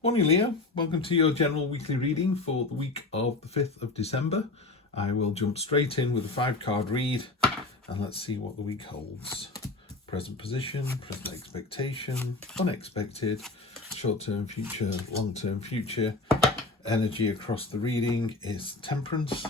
Morning, Leo. Welcome to your general weekly reading for the week of the 5th of December. I will jump straight in with a 5-card read and let's see what the week holds. Present position, present expectation, unexpected, short-term future, long-term future. Energy across the reading is temperance.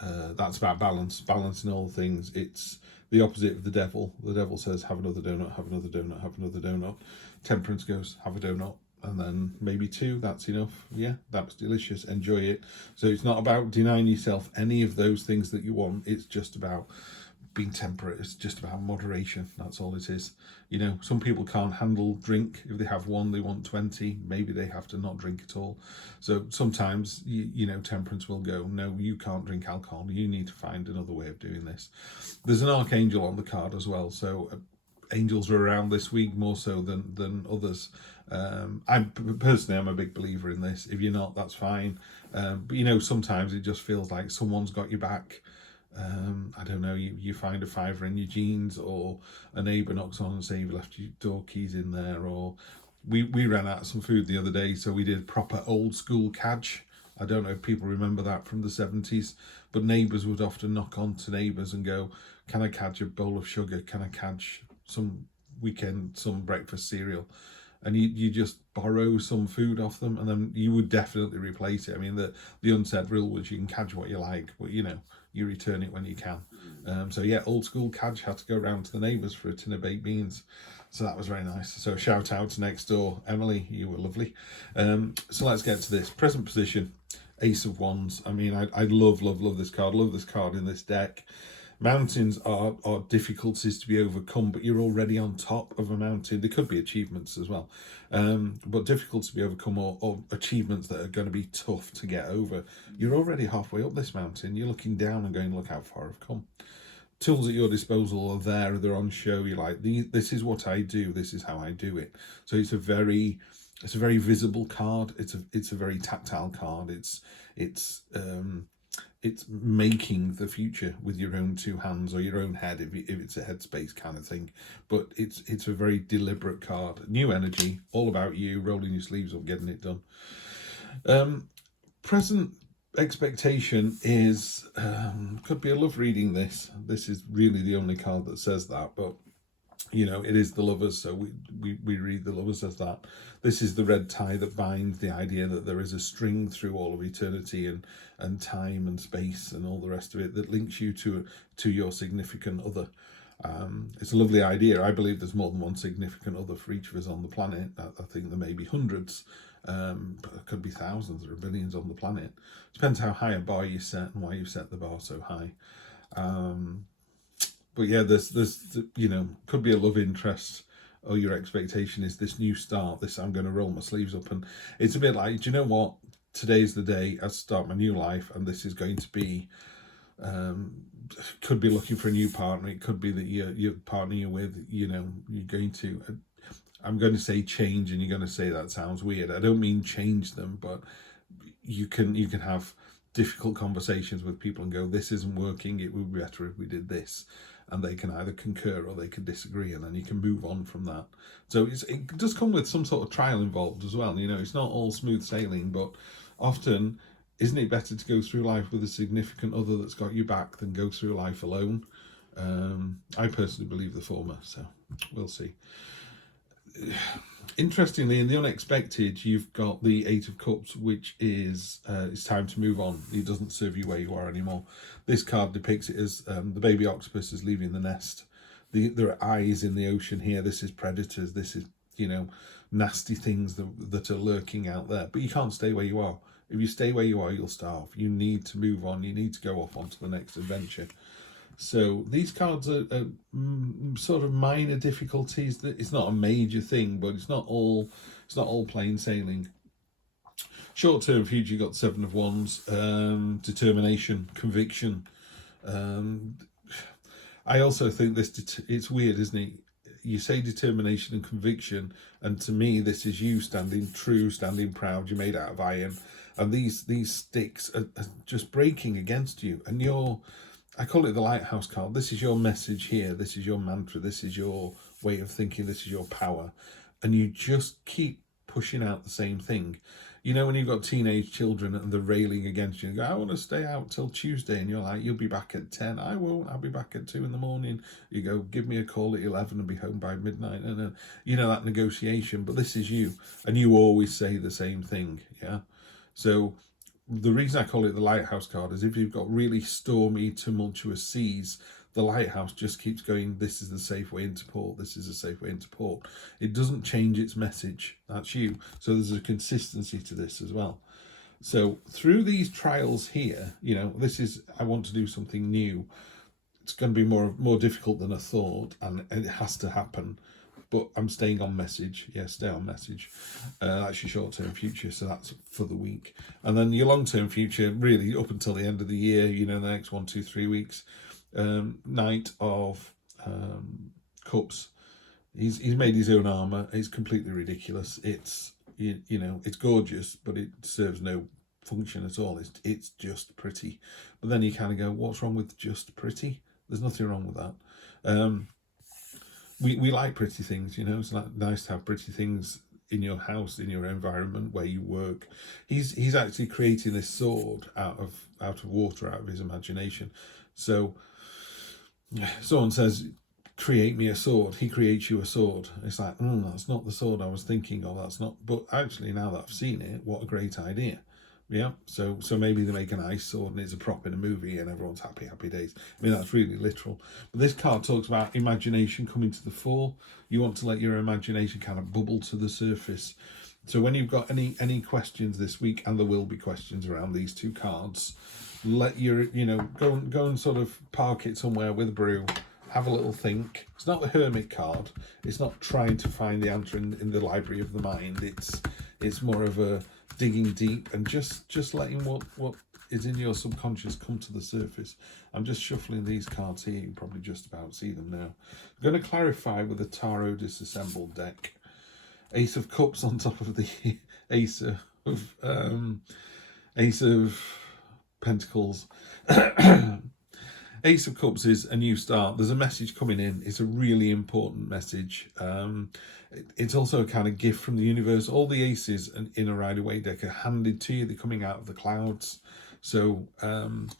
That's about balance, balancing all things. It's the opposite of the devil. The devil says, have another donut, have another donut, have another donut. Temperance goes, have a donut, and then maybe 2, that's enough. Yeah, that's delicious, enjoy it. So it's not about denying yourself any of those things that you want. It's just about being temperate. It's just about moderation. That's all it is. You know, some people can't handle drink. If they have 1, they want 20. Maybe they have to not drink at all. So sometimes, you know, temperance will go, no, you can't drink alcohol. You need to find another way of doing this. There's an archangel on the card as well. So angels are around this week more so than others. I'm a big believer in this. If you're not, that's fine. But you know, sometimes it just feels like someone's got your back. I don't know, you find a fiver in your jeans, or a neighbour knocks on and say you've left your door keys in there, or we ran out of some food the other day, so we did proper old school cadge. I don't know if people remember that from the 70s, but neighbours would often knock on to neighbours and go, can I cadge a bowl of sugar? Can I cadge some breakfast cereal? And you just borrow some food off them, and then you would definitely replace it. I mean, the unsaid rule was you can cadge what you like, but you know, you return it when you can. So yeah, old school cadge, had to go around to the neighbours for a tin of baked beans. So that was very nice. So shout out to next door, Emily, you were lovely. So let's get to this. Present position, Ace of Wands. I mean, I love this card. Love this card in this deck. Mountains are difficulties to be overcome, but you're already on top of a mountain. There could be achievements as well, but difficulties to be overcome, or achievements that are going to be tough to get over. You're already halfway up this mountain. You're looking down and going, look how far I've come. Tools at your disposal are there. They're on show. You're like, this is what I do. This is how I do it. So it's a very visible card. It's a very tactile card. It's making the future with your own 2 hands, or your own head if it's a headspace kind of thing. But it's a very deliberate card. New energy, all about you, rolling your sleeves up, getting it done. Present expectation is, could be a love reading this. This is really the only card that says that, but you know, it is the Lovers, so we read the Lovers as that. This is the red tie that binds, the idea that there is a string through all of eternity and time and space and all the rest of it that links you to your significant other. It's a lovely idea. I believe there's more than one significant other for each of us on the planet. I think there may be hundreds, but there could be thousands or billions on the planet. Depends how high a bar you set and why you set the bar so high. But yeah, there's you know, could be a love interest, or your expectation is this new start, this I'm going to roll my sleeves up. And it's a bit like, do you know what? Today's the day I start my new life, and this is going to be, could be looking for a new partner. It could be that your partner you're with, you know, you're going to, I'm going to say change, and you're going to say that sounds weird. I don't mean change them, but you can have difficult conversations with people and go, this isn't working, it would be better if we did this. And they can either concur or they can disagree, and then you can move on from that. So it does come with some sort of trial involved as well. You know, it's not all smooth sailing, but often, isn't it better to go through life with a significant other that's got you back than go through life alone? I personally believe the former, so we'll see. Interestingly, in the unexpected, you've got the 8 of Cups, which is it's time to move on. It doesn't serve you where you are anymore. This card depicts it as the baby octopus is leaving the nest. There are eyes in the ocean here. This is predators. This is, you know, nasty things that are lurking out there. But you can't stay where you are. If you stay where you are, you'll starve. You need to move on. You need to go off onto the next adventure. So these cards are sort of minor difficulties. It's not a major thing, but it's not all plain sailing. Short-term future, you got 7 of Wands, determination, conviction. I also think it's weird, isn't it? You say determination and conviction, and to me, this is you standing true, standing proud. You're made out of iron, and these sticks are just breaking against you, and I call it the lighthouse card. This is your message here. This is your mantra. This is your way of thinking. This is your power. And you just keep pushing out the same thing. You know, when you've got teenage children and they're railing against you, and go, I want to stay out till Tuesday, and you're like, you'll be back at 10. I won't, I'll be back at 2 in the morning. You go, give me a call at 11 and be home by midnight. And then, you know, that negotiation. But this is you, and you always say the same thing, yeah? So the reason I call it the lighthouse card is if you've got really stormy, tumultuous seas, the lighthouse just keeps going, this is the safe way into port, this is the safe way into port. It doesn't change its message. That's you. So there's a consistency to this as well. So through these trials here, you know, this is, I want to do something new. It's going to be more difficult than I thought, and it has to happen. But I'm staying on message. Yeah, stay on message. That's your short-term future, so that's for the week. And then your long-term future, really up until the end of the year, you know, the next 1, 2, 3 weeks. Knight of Cups. He's made his own armor. It's completely ridiculous. It's you know, it's gorgeous, but it serves no function at all. It's just pretty. But then you kind of go, what's wrong with just pretty? There's nothing wrong with that. We like pretty things, you know. It's nice to have pretty things in your house, in your environment where you work. He's actually creating this sword out of water, out of his imagination. So someone says, create me a sword. He creates you a sword. It's like, that's not the sword I was thinking of. That's not. But actually, now that I've seen it, what a great idea. Yeah. So maybe they make an ice sword and it's a prop in a movie and everyone's happy days. I mean, that's really literal. But this card talks about imagination coming to the fore. You want to let your imagination kind of bubble to the surface. So when you've got any questions this week, and there will be questions around these two cards, let your, you know, go and sort of park it somewhere with a brew, have a little think. It's not the Hermit card. It's not trying to find the answer in the library of the mind. It's more of a digging deep and just letting what is in your subconscious come to the surface. I'm just shuffling these cards here. You can probably just about see them now. I'm going to clarify with a Tarot disassembled deck. Ace of Cups on top of the Ace of Pentacles. Ace of Cups is a new start. There's a message coming in. It's a really important message. It's also a kind of gift from the universe. All the aces in a Rider-Waite deck are handed to you. They're coming out of the clouds. So, and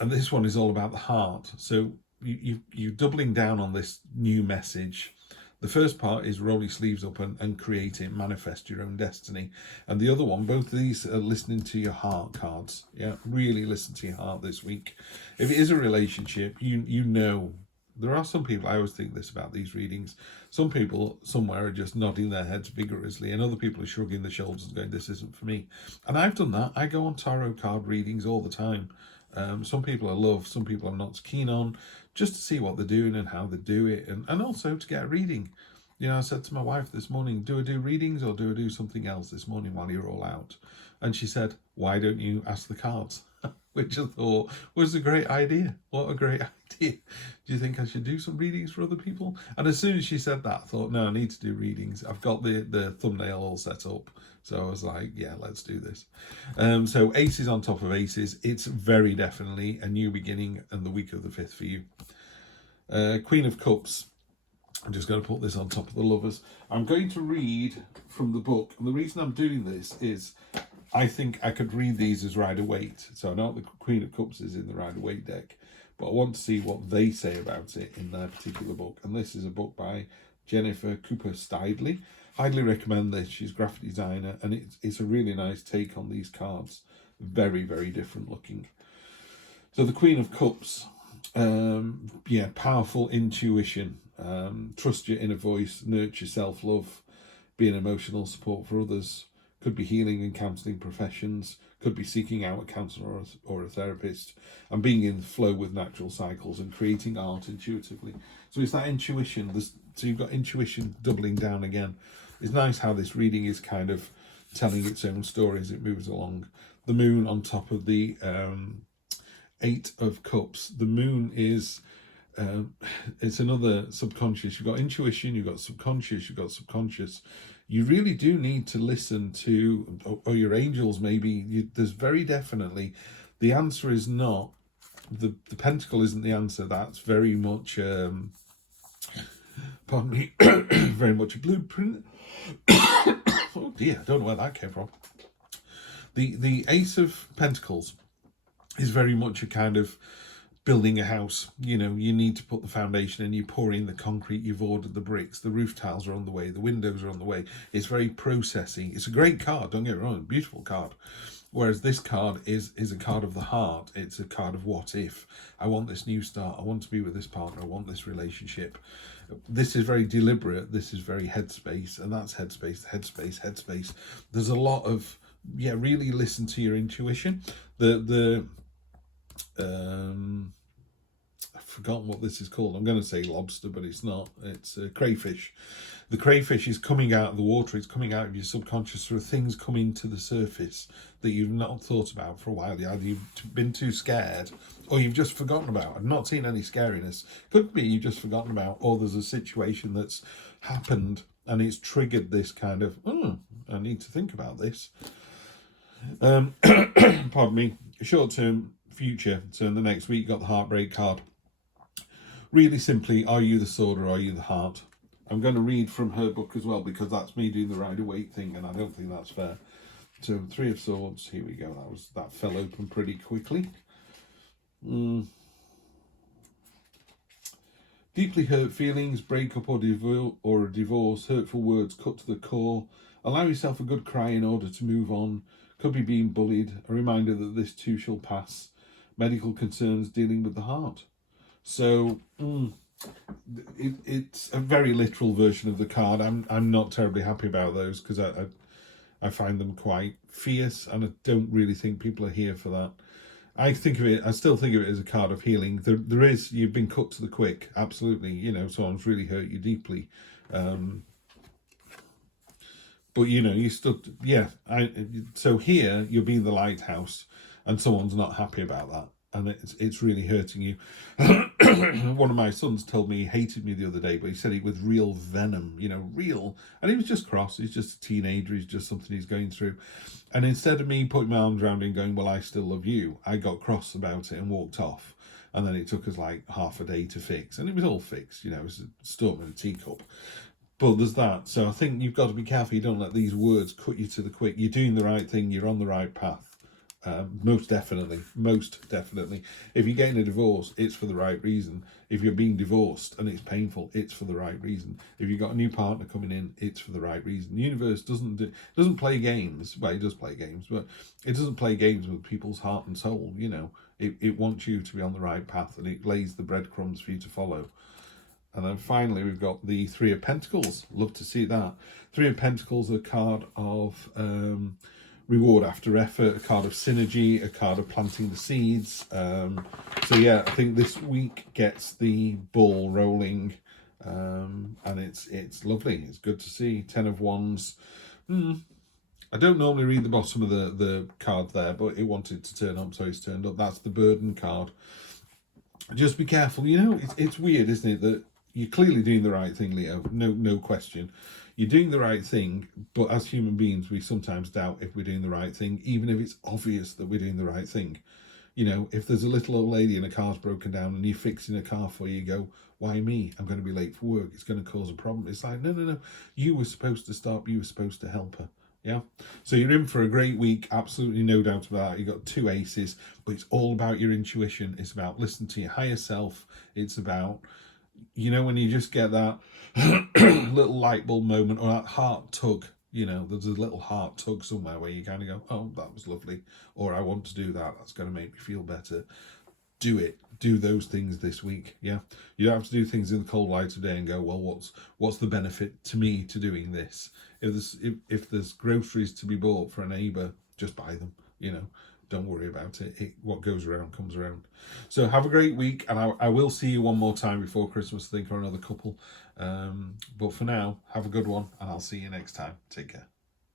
this one is all about the heart. So you're doubling down on this new message. The first part is roll your sleeves up and create it, manifest your own destiny. And the other one, both of these are listening to your heart cards. Yeah, really listen to your heart this week. If it is a relationship, you know, there are some people, I always think this about these readings, some people somewhere are just nodding their heads vigorously and other people are shrugging their shoulders and going, this isn't for me. And I've done that. I go on tarot card readings all the time. Some people I love, some people I'm not keen on, just to see what they're doing and how they do it, and also to get a reading. You know, I said to my wife this morning, do I do readings or do I do something else this morning while you're all out? And she said, why don't you ask the cards? Which I thought was a great idea. What a great idea. Do you think I should do some readings for other people? And as soon as she said that, I thought, no, I need to do readings. I've got the thumbnail all set up. So I was like, yeah, let's do this. So aces on top of aces. It's very definitely a new beginning and the week of the 5th for you. Queen of Cups. I'm just going to put this on top of the Lovers. I'm going to read from the book. And the reason I'm doing this is I think I could read these as Rider-Waite. So I know the Queen of Cups is in the Rider-Waite deck, but I want to see what they say about it in their particular book. And this is a book by Jennifer Cooper Stidley. Highly recommend this. She's a graphic designer, and it's a really nice take on these cards. Very, very different looking. So the Queen of Cups, yeah, powerful intuition. Trust your inner voice, nurture self-love, be an emotional support for others. Could be healing and counselling professions, could be seeking out a counsellor or a therapist, and being in the flow with natural cycles and creating art intuitively. So it's that intuition. So you've got intuition doubling down again. It's nice how this reading is kind of telling its own story as it moves along. The moon on top of the 8 of Cups. The moon is, it's another subconscious. You've got intuition, you've got subconscious, you've got subconscious. You really do need to listen to, or your angels maybe. There's very definitely, the answer is not, the pentacle isn't the answer. That's very much, pardon me, very much a blueprint. oh dear, I don't know where that came from. The Ace of Pentacles is very much a kind of building a house. You know, you need to put the foundation in, you pour in the concrete, you've ordered the bricks, the roof tiles are on the way, the windows are on the way. It's very processing. It's a great card, don't get me wrong, beautiful card. Whereas this card is a card of the heart. It's a card of what if. I want this new start. I want to be with this partner. I want this relationship. This is very deliberate. This is very headspace. And that's headspace. There's a lot of, yeah, really listen to your intuition. I've forgotten what this is called. I'm going to say lobster, but it's not. It's crayfish. The crayfish is coming out of the water. It's coming out of your subconscious through things coming to the surface that you've not thought about for a while. Either you've been too scared or you've just forgotten about. I've not seen any scariness. Could be you've just forgotten about, or there's a situation that's happened and it's triggered this kind of, I need to think about this. Pardon me. Short-term, future. So in the next week, got the heartbreak card. Really simply, are you the sword or are you the heart? I'm going to read from her book as well, because that's me doing the Rider-Waite thing, and I don't think that's fair. So 3 of Swords, here we go. That fell open pretty quickly. Deeply hurt feelings, breakup or a divorce, hurtful words cut to the core. Allow yourself a good cry in order to move on. Could be being bullied, a reminder that this too shall pass. Medical concerns, dealing with the heart. So it's a very literal version of the card. I'm not terribly happy about those, because I find them quite fierce, and I don't really think people are here for that. I still think of it as a card of healing. There is, you've been cut to the quick, absolutely. You know, someone's really hurt you deeply. But you know, you stood, yeah. So here you're being the lighthouse, and someone's not happy about that, and it's really hurting you. One of my sons told me he hated me the other day, but he said it with real venom, you know, real. And he was just cross. He's just a teenager. He's just something he's going through. And instead of me putting my arms around him and going, well, I still love you, I got cross about it and walked off. And then it took us like half a day to fix, and it was all fixed. You know, it was a storm in a teacup. But there's that. So I think you've got to be careful. You don't let these words cut you to the quick. You're doing the right thing. You're on the right path. Most definitely. If you're getting a divorce, it's for the right reason. If you're being divorced and it's painful, it's for the right reason. If you've got a new partner coming in, it's for the right reason. The universe doesn't play games. Well, it does play games, but it doesn't play games with people's heart and soul. You know, it wants you to be on the right path, and it lays the breadcrumbs for you to follow. And then finally, we've got the 3 of Pentacles. Love to see that. 3 of Pentacles, a card of reward after effort, a card of synergy, a card of planting the seeds. So yeah, I think this week gets the ball rolling, and it's lovely. It's good to see. 10 of Wands. I don't normally read the bottom of the card there, but it wanted to turn up, so it's turned up. That's the burden card. Just be careful. You know, it's weird, isn't it, that you're clearly doing the right thing, Leo. No question. You're doing the right thing, but as human beings, we sometimes doubt if we're doing the right thing, even if it's obvious that we're doing the right thing. You know, if there's a little old lady and a car's broken down and you're fixing a car for you, go, why me? I'm going to be late for work. It's going to cause a problem. It's like, no. You were supposed to stop. You were supposed to help her. Yeah. So you're in for a great week. Absolutely no doubt about that. You've got 2 aces, but it's all about your intuition. It's about listening to your higher self. It's about, you know, when you just get that little light bulb moment, or that heart tug, you know, there's a little heart tug somewhere where you kind of go, oh, that was lovely, or I want to do that. That's going to make me feel better. Do it. Do those things this week. Yeah. You don't have to do things in the cold light of day and go, well, what's the benefit to me to doing this? If there's groceries to be bought for a neighbour, just buy them, you know. Don't worry about it. What goes around comes around. So have a great week, and I will see you one more time before Christmas, I think, or another couple. But for now, have a good one, and I'll see you next time. Take care.